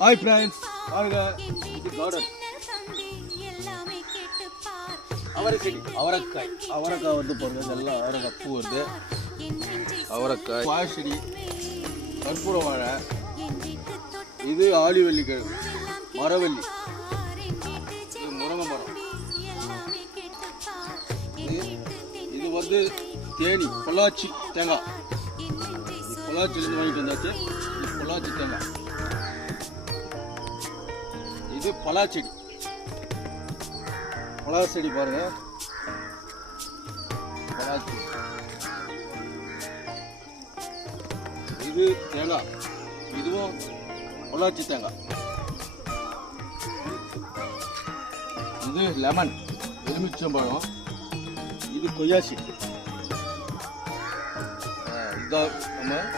Hi friends, பாருங்க இது garden. அவரைக்காய் வந்து பாருங்க, இதெல்லாம் அவரைக்காய் பூ வருது. அவரைக்காய், வாழை செடி, கற்பூர வாழை, இது ஆலிவல்லி கிழங்கு, மரவள்ளி, இது முருங்கை மரம், இது வந்து தேனி, பொள்ளாச்சி தேங்காய். பொள்ளாச்சிலேருந்து வாங்கிட்டு வந்தாச்சு. இது பொள்ளாச்சி தேங்காய். இது பலாச்செடி. பலாச்செடி பாருங்க, பலாச்செடி. இது தேங்காய், இதுவும் பொள்ளாச்சி தேங்காய். இது லெமன், எலுமிச்சம்பழம். இது கொய்யா செடி. இதான் நம்ம